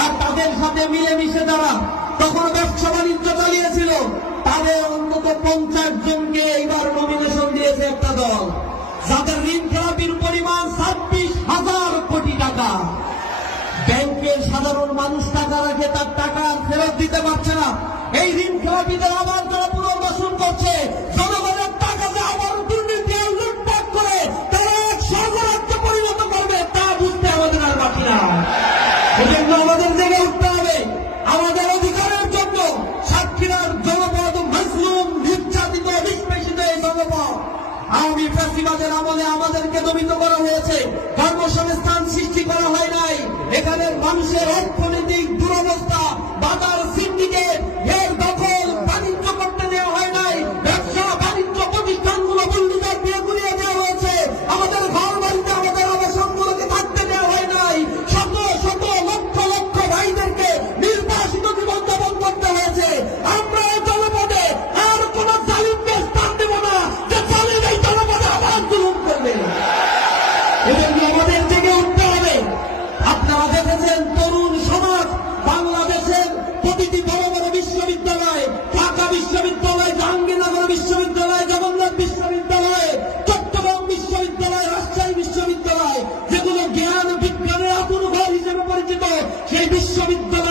আর তাদের সাথে মিলেমিশে যারা তখন ব্যবসা বাণিজ্য চালিয়েছিল তাদের অন্তত 50 জনকে এইবার নমিনেশন দিয়েছে একটা দল, যাদের ঋণ খেলাপির পরিমাণ 26,000 কোটি টাকা। ব্যাংকের সাধারণ মানুষ টাকা রাখে, তার টাকা ফেরত দিতে পারছে না। এই ঋণ খেলাপিদের আবার যারা পুনর্বাসন করছে, জনগণের টাকা যে আবার দুর্নীতি লুটপাট করে তারা এক স্বর্গরাজ্যে পরিণত করবে তা বুঝতে আমাদের আর বাকি না। এজন্য আমাদের জেগে উঠতে হবে আমাদের অধিকারের জন্য। সাতক্ষীরার জনপদ মাজলুম, নির্যাতিত, নিষ্পেষিত এই জনপদ আওয়ামী ফ্যাসিবাদের আমলে আমাদেরকে দমিত করা হয়েছে, কর্মসংস্থান সৃষ্টি করা হয় নাই। এখানের মানুষের অর্থনৈতিক দুরবস্থা, বাজার সিন্ডিকেট এর দখল বাণিজ্য করতে দেওয়া হয় নাই। ব্যবসা বাণিজ্য প্রতিষ্ঠানগুলো বন্ধুদের দিয়ে গুলিয়ে দেওয়া হয়েছে। আমাদের ঘর বাড়িতে আমাদের আবাসনগুলোকে থাকতে দেওয়া হয় নাই। শত শত লক্ষ লক্ষ ভাইদেরকে নির্বাসিত জীবন যাপন করতে হয়েছে। আমরা এই জনপদে আর কোন জালিমকে স্থান দেব না যে জালিম এই জনপদে আবার জুলুম করবে। এজন্য আমাদের জেগে উঠতে হবে। আপনারা দেখেছেন তরুণ সমাজ বাংলাদেশের প্রতিটি বড় বড় বিশ্ববিদ্যালয়, ঢাকা বিশ্ববিদ্যালয়, জাহাঙ্গীরনগর বিশ্ববিদ্যালয়, জগন্নাথ বিশ্ববিদ্যালয়, চট্টগ্রাম বিশ্ববিদ্যালয়, রাজশাহী বিশ্ববিদ্যালয়, যেগুলো জ্ঞান বিজ্ঞানের আতুর ঘর হিসেবে পরিচিত, সেই বিশ্ববিদ্যালয়